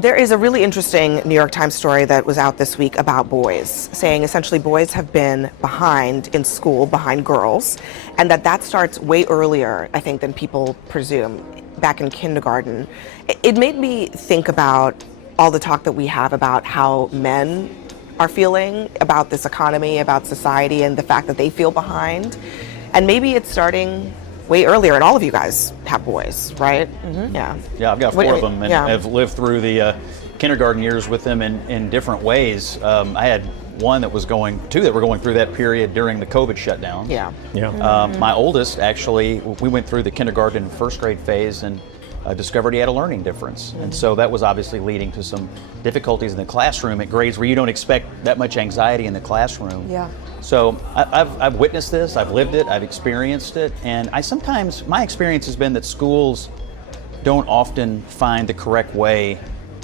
There is a really interesting New York Times story that was out this week about boys, saying essentially boys have been behind in school, behind girls, and that starts way earlier, I think, than people presume, back in kindergarten. It made me think about all the talk that we have about how men are feeling about this economy, about society, and the fact that they feel behind. And maybe it's starting way earlier, and all of you guys have boys, right? Mm-hmm. Yeah, I've got four of them, and have lived through the kindergarten years with them in different ways. I had two that were going through that period during the COVID shutdown. My oldest, actually, we went through the kindergarten and first grade phase and discovered he had a learning difference. And so that was obviously leading to some difficulties in the classroom at grades where you don't expect that much anxiety in the classroom. So I've witnessed this, I've lived it, I've experienced it, and my experience has been that schools don't often find the correct way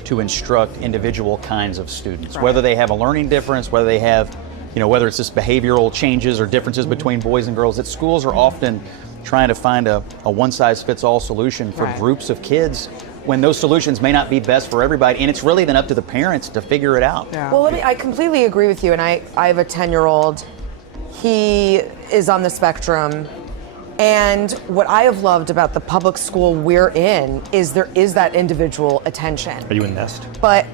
to instruct individual kinds of students, whether they have a learning difference, whether they have, whether it's just behavioral changes or differences between boys and girls, that schools are often trying to find a one-size-fits-all solution for groups of kids when those solutions may not be best for everybody, and it's really then up to the parents to figure it out. Well, I completely agree with you, and I have a 10-year-old. He is on the spectrum, and what I have loved about the public school we're in is there is that individual attention. Are you in Nest? But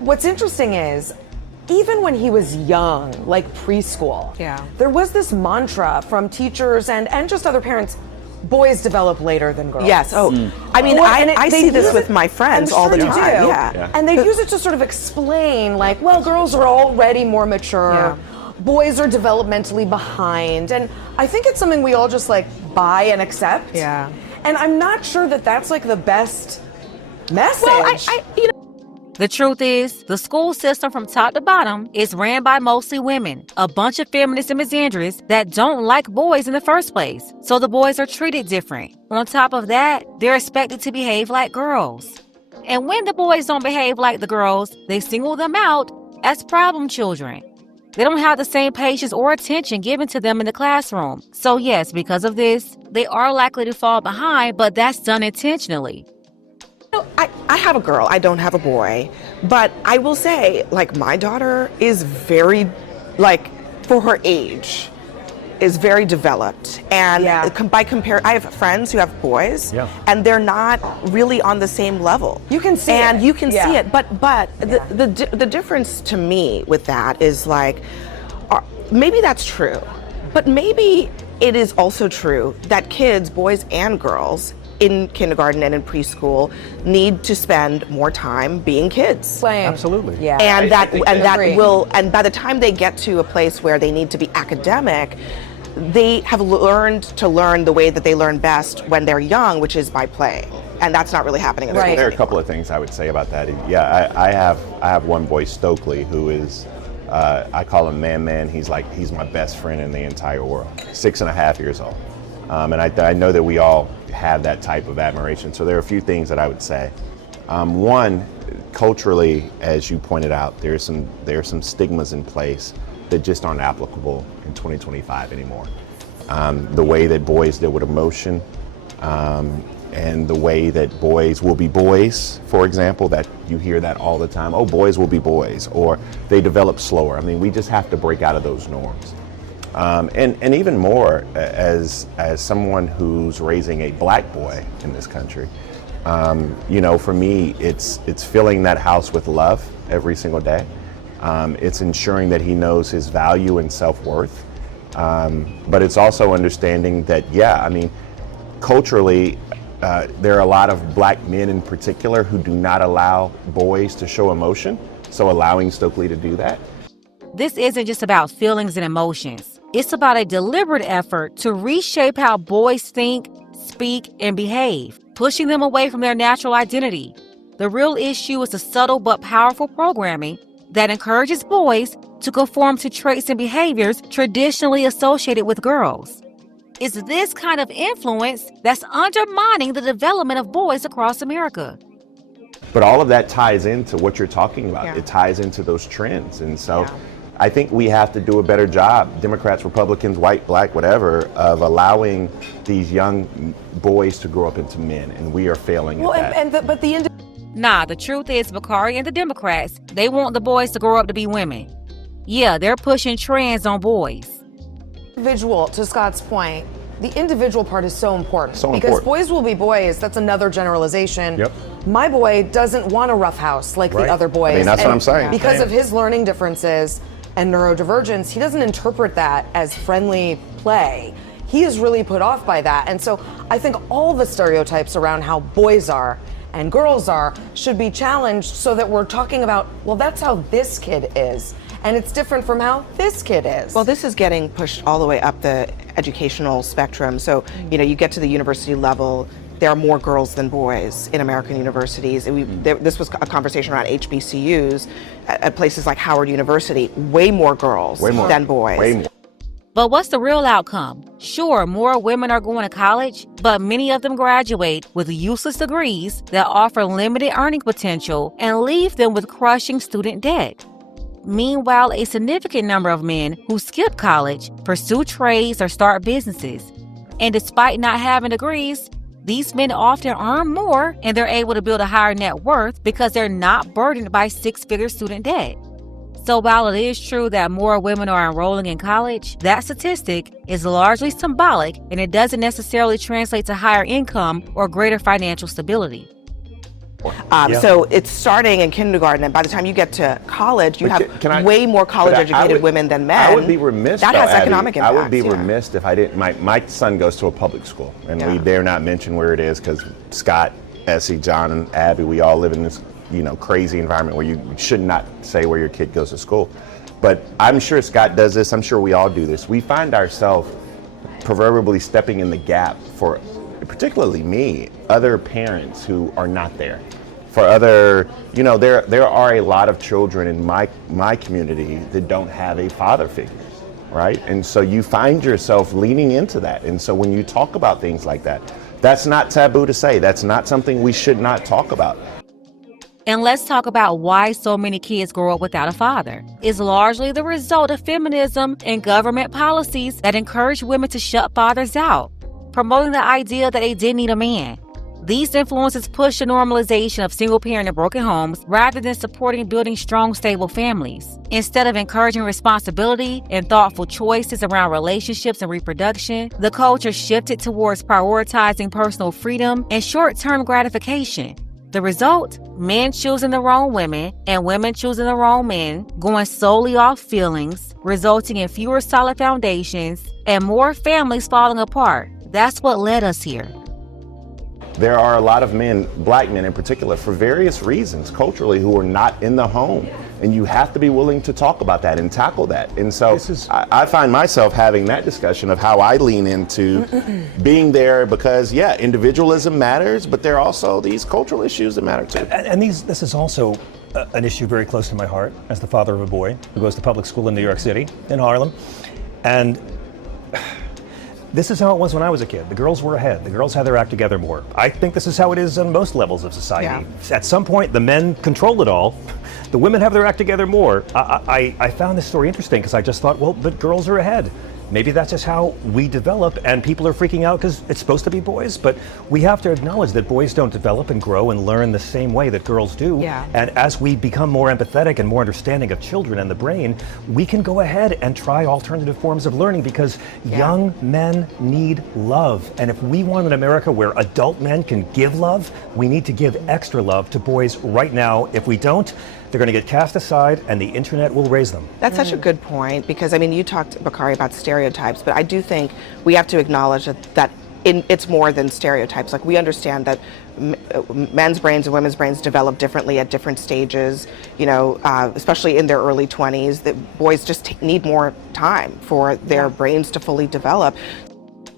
what's interesting is, even when he was young, like preschool, there was this mantra from teachers and just other parents, boys develop later than girls. Yes. I mean, I see this with my friends all the time. And they use it to sort of explain, like, well, girls are already more mature. Boys are developmentally behind. And I think it's something we all just like buy and accept. And I'm not sure that that's like the best message. Well, the truth is, the school system from top to bottom is ran by mostly women, a bunch of feminists and misandrists that don't like boys in the first place. So the boys are treated different. On top of that, they're expected to behave like girls. And when the boys don't behave like the girls, they single them out as problem children. They don't have the same patience or attention given to them in the classroom. So yes, because of this, they are likely to fall behind, but that's done intentionally. I have a girl, I don't have a boy, but I will say, like, my daughter is very, like, for her age, is very developed. And I have friends who have boys, and they're not really on the same level. You can see it. You can see it, but the difference to me with that is, like, maybe that's true, but maybe it is also true that kids, boys and girls, in kindergarten and in preschool need to spend more time being kids. Playing. Absolutely. And and by the time they get to a place where they need to be academic, they have learned to learn the way that they learn best when they're young, which is by play. And that's not really happening in the There are a couple of things I would say about that. I have one boy, Stokely, who is I call him Man. He's my best friend in the entire world. 6.5 years old. And I know that we all have that type of admiration. So there are a few things that I would say. One, culturally, as you pointed out, there are some stigmas in place that just aren't applicable in 2025 anymore. The way that boys deal with emotion, and the way that boys will be boys, for example, that you hear that all the time. Oh, boys will be boys, or they develop slower. I mean, we just have to break out of those norms. And even more, as someone who's raising a black boy in this country, for me, it's filling that house with love every single day. It's ensuring that he knows his value and self-worth. But it's also understanding that, culturally, there are a lot of black men in particular who do not allow boys to show emotion. So allowing Stokely to do that. This isn't just about feelings and emotions. It's about a deliberate effort to reshape how boys think, speak, and behave, pushing them away from their natural identity. The real issue is the subtle but powerful programming that encourages boys to conform to traits and behaviors traditionally associated with girls. It's this kind of influence that's undermining the development of boys across America. But all of that ties into what you're talking about. It ties into those trends. And so I think we have to do a better job, Democrats, Republicans, white, black, whatever, of allowing these young boys to grow up into men, and we are failing at that. Nah, the truth is, Bakari and the Democrats, they want the boys to grow up to be women. Yeah, they're pushing trends on boys. Individual, to Scott's point, the individual part is so important. So because important. Boys will be boys, that's another generalization. Yep. My boy doesn't want a rough house like the other boys. I mean, that's what I'm saying. Because of his learning differences and neurodivergence, he doesn't interpret that as friendly play. He is really put off by that. And so I think all the stereotypes around how boys are and girls are should be challenged so that we're talking about, well, that's how this kid is. And it's different from how this kid is. Well, this is getting pushed all the way up the educational spectrum. So, you get to the university level, there are more girls than boys in American universities. This was a conversation around HBCUs at places like Howard University. Way more girls than boys. Way more. But what's the real outcome? Sure, more women are going to college, but many of them graduate with useless degrees that offer limited earning potential and leave them with crushing student debt. Meanwhile, a significant number of men who skip college pursue trades or start businesses. And despite not having degrees, these men often earn more and they're able to build a higher net worth because they're not burdened by six-figure student debt. So while it is true that more women are enrolling in college, that statistic is largely symbolic and it doesn't necessarily translate to higher income or greater financial stability. So it's starting in kindergarten, and by the time you get to college, you have way more college-educated women than men. I would be remiss, that has economic Abby, impact. I would be remiss if I didn't. My son goes to a public school, and we dare not mention where it is because Scott, Essie, John, and Abby, we all live in this crazy environment where you should not say where your kid goes to school. But I'm sure Scott does this. I'm sure we all do this. We find ourselves proverbially stepping in the gap for, particularly me, other parents who are not there. For other, there are a lot of children in my community that don't have a father figure, right? And so you find yourself leaning into that. And so when you talk about things like that, that's not taboo to say. That's not something we should not talk about. And let's talk about why so many kids grow up without a father. It's largely the result of feminism and government policies that encourage women to shut fathers out, promoting the idea that they didn't need a man. These influences push the normalization of single-parent and broken homes rather than supporting building strong, stable families. Instead of encouraging responsibility and thoughtful choices around relationships and reproduction, the culture shifted towards prioritizing personal freedom and short-term gratification. The result? Men choosing the wrong women and women choosing the wrong men, going solely off feelings, resulting in fewer solid foundations and more families falling apart. That's what led us here. There are a lot of men, black men in particular, for various reasons culturally, who are not in the home. And you have to be willing to talk about that and tackle that. And so I find myself having that discussion of how I lean into being there because, individualism matters, but there are also these cultural issues that matter too. And this is also an issue very close to my heart as the father of a boy who goes to public school in New York City, in Harlem. And this is how it was when I was a kid. The girls were ahead. The girls had their act together more. I think this is how it is on most levels of society. Yeah. At some point, the men control it all. The women have their act together more. I found this story interesting because I just thought, well, but girls are ahead. Maybe that's just how we develop, and people are freaking out because it's supposed to be boys. But we have to acknowledge that boys don't develop and grow and learn the same way that girls do. Yeah. And as we become more empathetic and more understanding of children and the brain, we can go ahead and try alternative forms of learning because young men need love. And if we want an America where adult men can give love, we need to give extra love to boys right now. If we don't, they're going to get cast aside and the internet will raise them. That's such a good point because, you talked, Bakari, about stereotypes, but I do think we have to acknowledge that it's more than stereotypes. Like, we understand that men's brains and women's brains develop differently at different stages, especially in their early 20s, that boys just need more time for their brains to fully develop.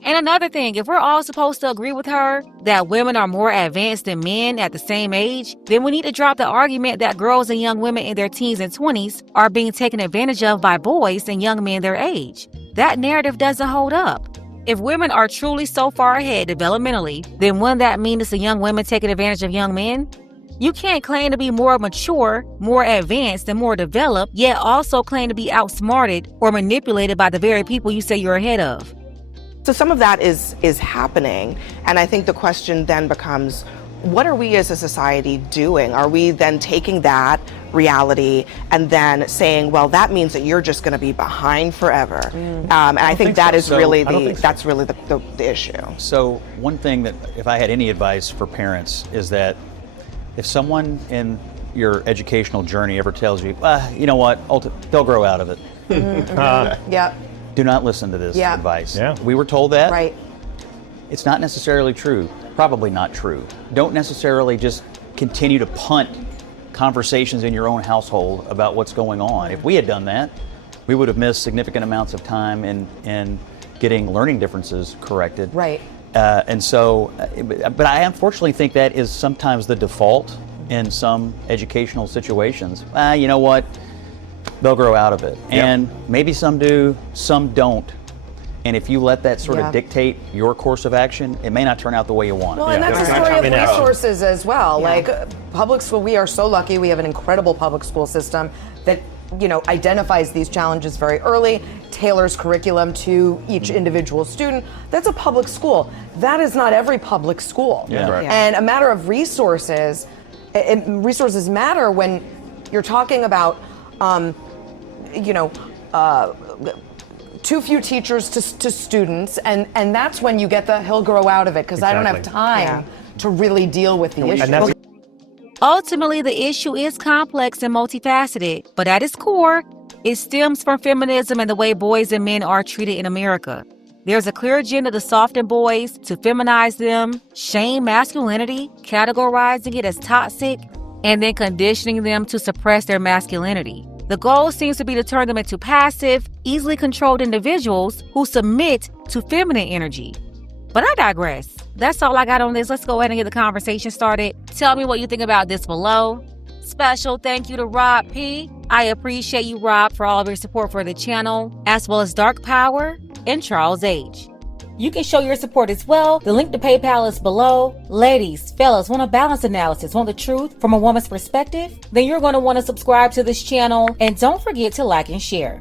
And another thing, if we're all supposed to agree with her that women are more advanced than men at the same age, then we need to drop the argument that girls and young women in their teens and 20s are being taken advantage of by boys and young men their age. That narrative doesn't hold up. If women are truly so far ahead developmentally, then wouldn't that mean it's the young women taking advantage of young men? You can't claim to be more mature, more advanced, and more developed, yet also claim to be outsmarted or manipulated by the very people you say you're ahead of. So some of that is happening, and I think the question then becomes, what are we as a society doing? Are we then taking that reality and then saying, well, that means that you're just going to be behind forever? And I think that is really the issue. So one thing that, if I had any advice for parents, is that if someone in your educational journey ever tells you, you know what, they'll grow out of it. Yep. Do not listen to this advice. Yeah. We were told that. Right. It's not necessarily true. Probably not true. Don't necessarily just continue to punt conversations in your own household about what's going on. If we had done that, we would have missed significant amounts of time in getting learning differences corrected. Right. And so, but I unfortunately think that is sometimes the default in some educational situations. You know what? They'll grow out of it. Yep. And maybe some do, some don't. And if you let that sort of dictate your course of action, it may not turn out the way you want. Well, and that's a story of resources as well. Like public school, we are so lucky. We have an incredible public school system that, you know, identifies these challenges very early, tailors curriculum to each individual student. That's a public school. That is not every public school. Yeah. Right. And a matter of resources, resources matter when you're talking about, too few teachers to students, and that's when you get the he'll grow out of it, because I don't have time to really deal with the issue. Ultimately, the issue is complex and multifaceted, but at its core, it stems from feminism and the way boys and men are treated in America. There's a clear agenda to soften boys, to feminize them, shame masculinity, categorizing it as toxic, and then conditioning them to suppress their masculinity. The goal seems to be to turn them into passive, easily controlled individuals who submit to feminine energy. But I digress. That's all I got on this. Let's go ahead and get the conversation started. Tell me what you think about this below. Special thank you to Rob P. I appreciate you, Rob, for all of your support for the channel, as well as Dark Power and Charles H. You can show your support as well. The link to PayPal is below. Ladies, fellas, want a balanced analysis, want the truth from a woman's perspective? Then you're going to want to subscribe to this channel, and don't forget to like and share.